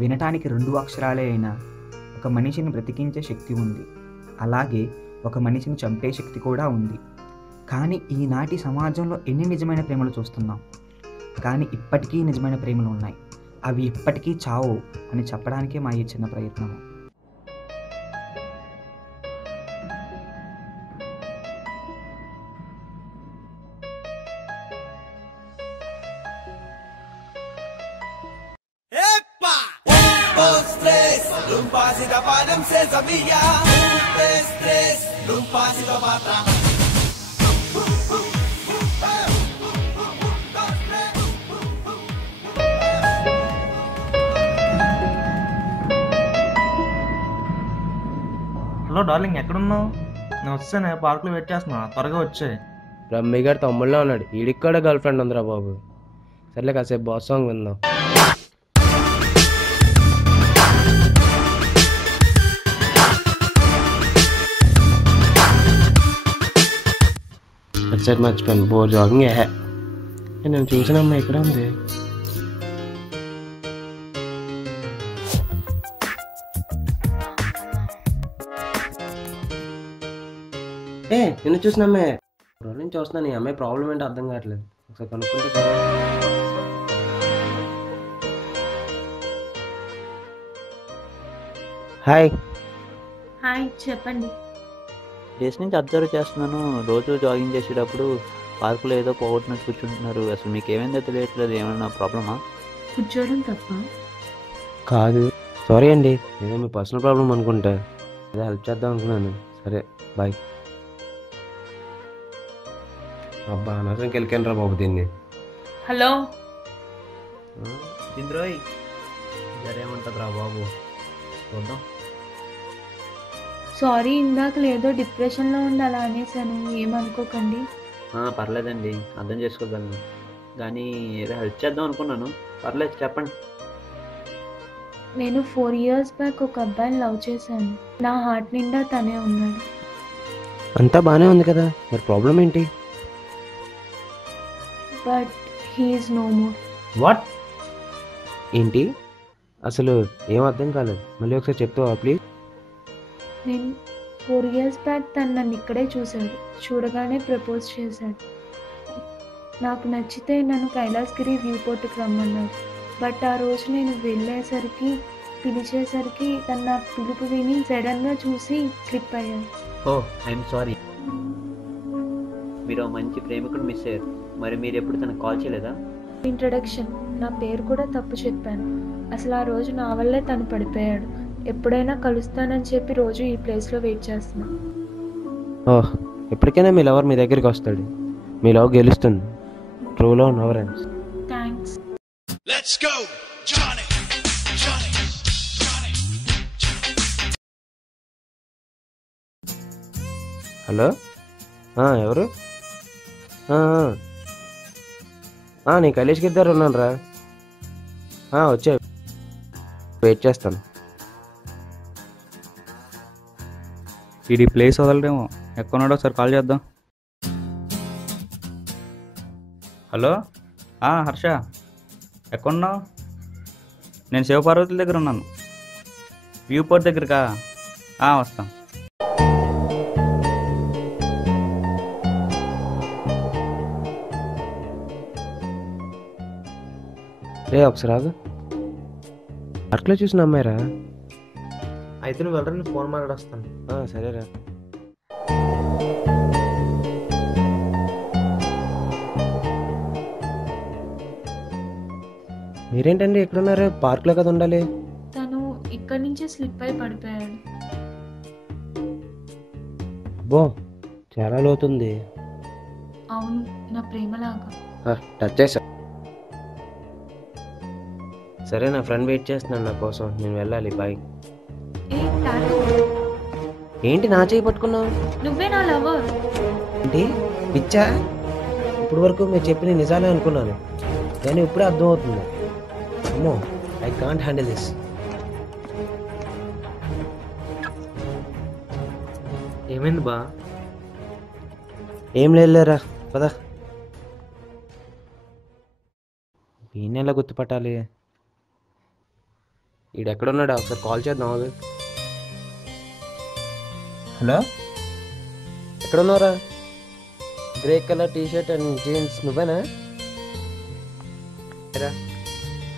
వినటానికి 2 అక్షరాలే అయినా ఒక మనిషిని బ్రతికించే శక్తి ఉంది. అలాగే ఒక మనిషిని చంపే శక్తి కూడా ఉంది. కానీ ఈనాటి సమాజంలో ఎన్ని నిజమైన ప్రేమలు చూస్తున్నాం. కానీ ఇప్పటికీ నిజమైన ప్రేమలు ఉన్నాయి. అవి ఇప్పటికీ చావు అని చెప్పడానికే మా ఈ చిన్న ప్రయత్నము. హలో డార్లింగ్, ఎక్కడున్నావు? నేను వచ్చాను, పార్కులో వెయిట్ చేస్తున్నా, త్వరగా వచ్చే. రమ్మి గారు తమ్ముళ్ళలో ఉన్నాడు. ఈడికి కూడా గర్ల్ ఫ్రెండ్ ఉందిరా బాబు. సర్లే కాసేపు బాస్ సాంగ్ విందాం. వెబ్సైట్ మర్చిపోయాను. బోర్ జాగింగ్ నేను చూసిన అమ్మాయి ఇక్కడ ఉంది. నిన్ను చూసిన అమ్మాయి రోజు నుంచి చూస్తున్నాను. ఈ అమ్మాయి ప్రాబ్లం ఏంటో అర్థం కావట్లేదు. ఒకసారి కనుక్కుంటే. హాయ్. హాయ్, చెప్పండి. డేస్ నుంచి అబ్జర్వ్ చేస్తున్నాను, రోజు జాగింగ్ చేసేటప్పుడు పార్కులో ఏదో పోగొట్టినట్టు కూర్చుంటున్నారు. అసలు మీకు ఏమైందో తెలియట్లేదు. ఏమైనా ప్రాబ్లమా? కూర్చోవడం తప్ప? కాదు, సారీ అండి. ఏదో మీ పర్సనల్ ప్రాబ్లం అనుకుంటా. ఏదో హెల్ప్ చేద్దాం అనుకున్నాను. సరే బాయ్. అబ్బా అనవసరం కెలికాను రా బాబు దీన్ని. హలో. జింద్రోయ్ సరేమంటుంది రా బాబు, చూద్దాం. సారీ, ఇందాక లేదో డిప్రెషన్లో ఉండి అలా అనేసాను, ఏమనుకోకండి. పర్లేదండి, అర్థం చేసుకోగలను. కానీ ఏదో హెల్ప్ చేద్దాం అనుకున్నాను. పర్లేదు, చెప్పండి. నేను 4 years బ్యాక్ ఒక అబ్బాయిని లవ్ చేశాను. నా హార్ట్ నిండా తనే ఉన్నాడు. అంతా బాగానే ఉంది కదా, మరి ప్రాబ్లం ఏంటి? But he is no more. What? ఏంటి అసలు ఏం అర్థం కాలేదు. మళ్ళీ ఒకసారి చెప్తావా ప్లీజ్? నేను 4 years బ్యాక్ తను నన్ను ఇక్కడే చూశాడు. చూడగానే ప్రపోజ్ చేశాడు. నాకు నచ్చితే నన్ను కైలాసగిరి వ్యూ పోర్ట్కి రమ్మన్నాడు. బట్ ఆ రోజు నేను పిలిచేసరికి తను నా పిలుపు విని సడన్గా చూసి స్లిప్ అయ్యాను. I'm sorry. మీరు మంచి ప్రేమికుడు మిస్ అయ్యారు. మరి మీరు ఎప్పుడు తనకు కాల్ చేయలేదా? ఇంట్రడక్షన్, నా పేరు కూడా తప్పు చెప్పాను. అసలు ఆ రోజు నా వల్లే తను పడిపోయాడు. ఎప్పుడైనా కలుస్తానని చెప్పి రోజు ఈ ప్లేస్లో వెయిట్ చేస్తున్నా. ఎప్పటికైనా మీ లవర్ మీ దగ్గరికి వస్తాడు. మీ లవ్ గెలుస్తుంది. True love never ends. Thanks. Let's go, Johnny, Johnny, Johnny. Hello, ఎవరు? నేను కైలాష్ గిరి దగ్గర ఉన్నాను రా. వచ్చే వెయిట్ చేస్తాను. ఇది ప్లేస్ వదలడేమో, ఎక్కడున్నాడో ఒకసారి కాల్ చేద్దాం. హలో, హర్ష, ఎక్కడున్నావు? నేను శివపార్వతుల దగ్గర ఉన్నాను. వ్యూ పోర్ట్ దగ్గరకా? వస్తాం. ఒకసారి రాదు. పార్క్లో చూసిన అమ్మాయిరా? అయితే నువ్వు వెళ్ళరా, నేను ఫోన్ మాట్లాడొస్తాను. సరేరా. మీరేంటండి ఎక్కడున్నారు? పార్క్లో కదా ఉండాలి. తను ఇక్కడి నుంచే స్లిప్ అయి పడిపోయాడు. చాలా లోతుంది. అవును, నా ప్రేమలాగా. టచ్ చేసా. సరే, నా ఫ్రెండ్ వెయిట్ చేస్తున్నాను నా కోసం. నేను వెళ్ళాలి. బాయ్. ఏంటి నా చేయి పట్టుకున్నావు? నువ్వే నా లవర్. ఏంటి పిచ్చా? ఇప్పుడు వరకు మీరు చెప్పిన నిజాలే అనుకున్నాను, కానీ ఇప్పుడే అర్థమవుతుంది. అమ్మో, ఐ కాంట్ హ్యాండిల్ దిస్. ఏమైంది బా? ఏం లేదులేరా, పద. వీణ్ణి ఎలా గుర్తుపట్టాలి? వీడు ఎక్కడున్నాడా ఒకసారి కాల్ చేద్దాం. హలో, ఎక్కడున్నారా? Grey colour T shirt and jeans నువ్వేనా?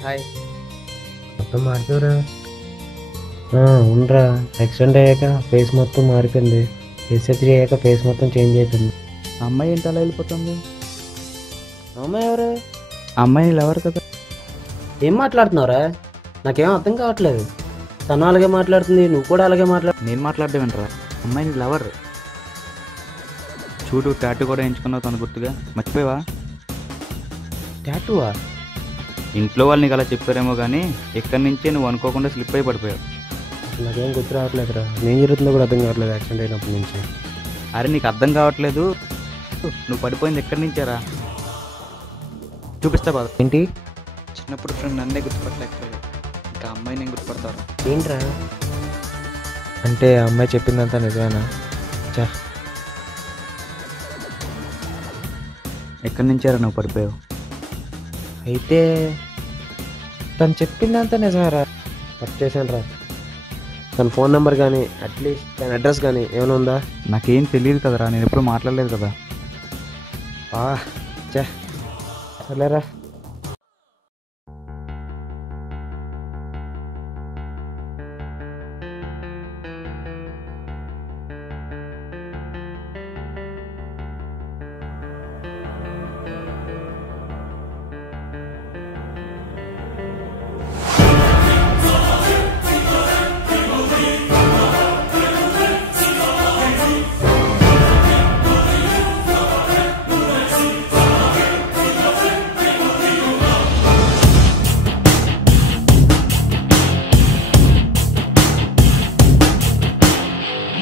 హాయ్. మొత్తం మారిపోయారా? ఉండరా, యాక్సిడెంట్ అయ్యాక ఫేస్ మొత్తం మారిపోయింది. ఫేస్ సర్జరీ అయ్యాక ఫేస్ మొత్తం చేంజ్ అయిపోయింది. అమ్మాయి ఏంటి అలా వెళ్ళిపోతుంది? అమ్మాయి ఎవరు? అమ్మాయి ఎవరు కదా? ఏం మాట్లాడుతున్నావురా? నాకేం అర్థం కావట్లేదు. తను అలాగే మాట్లాడుతుంది, నువ్వు కూడా అలాగే నేను మాట్లాడడం వింటరా? అమ్మాయి నీ లవర్. చూడు, టాటూ కూడా ఎంచుకున్నావు తను గుర్తుగా. మర్చిపోయావా? టాటూవా? ఇంట్లో వాళ్ళు నీకు అలా చెప్పారేమో కానీ ఎక్కడి నుంచే నువ్వు అనుకోకుండా స్లిప్ అయి పడిపోయావు. నాకేం గుర్తు రావట్లేదురా. నేను జరుగుతుందో కూడా అర్థం కావట్లేదు యాక్సిడెంట్ అయినప్పటి నుంచి. అరే నీకు అర్థం కావట్లేదు, నువ్వు పడిపోయింది ఎక్కడి నుంచారా? చూపిస్తా బాధ. ఏంటి? చిన్నప్పుడు ఫ్రెండ్ నన్నే గుర్తుపట్టలేకపోయాడు, ఇంకా అమ్మాయి నేను గుర్తుపడతారు. ఏంట్రా? అంటే ఆ అమ్మాయి చెప్పిందంతా నిజమేనా? చా, ఎక్కడి నుంచారా నువ్వు పడిపోయావు? అయితే తను చెప్పిందంతా నిజమేరా. వర్క్ చేశాను రా. తన ఫోన్ నెంబర్ కానీ అట్లీస్ట్ తన అడ్రస్ కానీ ఏమైనా ఉందా? నాకేం తెలియదు కదరా, నేను ఎప్పుడు మాట్లాడలేదు కదా. చా, సరేరా.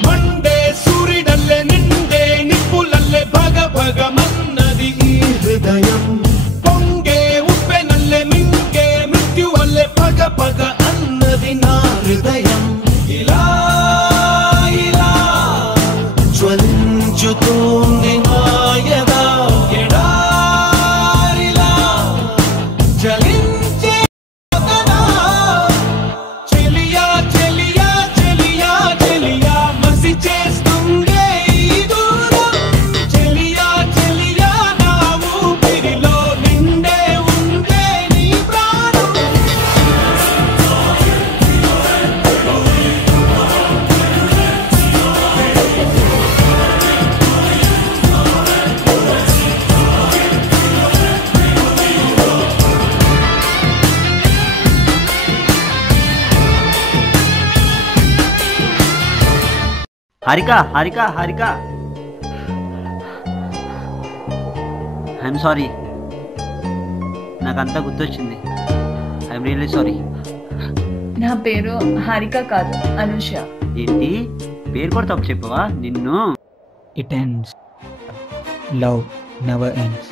ಮಂಡೆ ಸೂರಿನಲ್ಲೇ ನಿಂಡೆ ನಿಪ್ಪುಲಲ್ಲೇ ಭಗ ಭಗ ಮನ್ನದಿ ಈ ಹೃದಯ ಪೊಂಗೆ ಉಪ್ಪೆನಲ್ಲೇ ಮಿಂಗೆ ಮೃತ್ಯುವಲ್ಲೇ ಪಗ ಪಗ ಅನ್ನದಿ ನಾ ಹೃದಯ ఇలా ఇలా జ్వలించుతోంది మాయదా ఎడారిలా చలించే చెలియా చెలియా చెలియా చెలియా మసి చేస్తుందే ఈ దూరం చెలియా చెలియా నా ఊపిరిలో నిండే ఉందే నీ ప్రాణం హారిక హారిక హారిక, ఐఎమ్ సారీ, నాకంతా గుర్తొచ్చింది. I'm really sorry. నా పేరు హారిక కాదు, అనుష. ఏంటి పేరు కూడా తప్పు చెప్పవా నిన్ను? It ends, love never ends.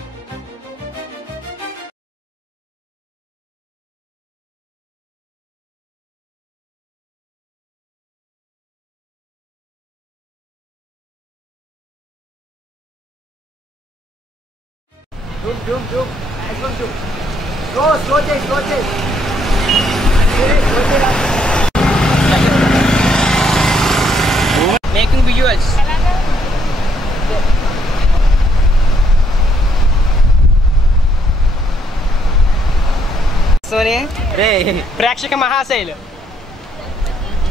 Making visuals. Sorry. Hey, ప్రేక్షక మహాశైలు.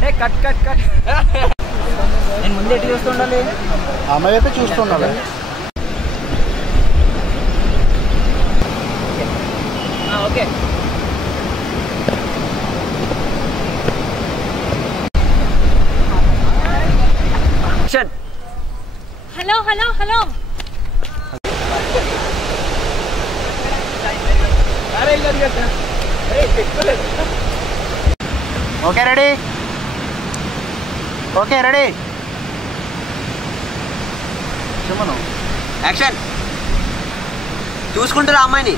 ఏ కట్ కట్ కట్. నేను ముందే ఎటు చూస్తుండాలి? అమ్మాయి అయితే చూస్తుండాలి. Okay. Hello hello hello, okay ready, okay ready. Action. చూసుకుంటారా అమ్మాయిని?